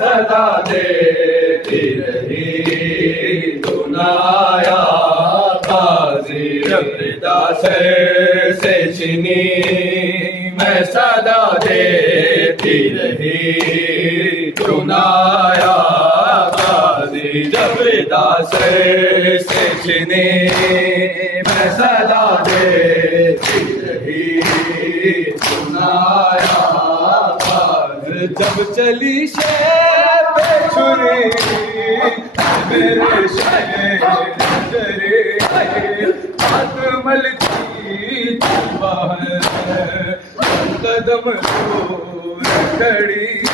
सदा देती रही दुनाया बाजी रबदास से चीनी मैं सदा देती रही दुनाया बाजी रबदास से चीनी मैं सदा देती रही दुनाया जब चली शेर पे छुरी मेरे शहर नजरे हाथ मलती बाहर कदम दूर खड़ी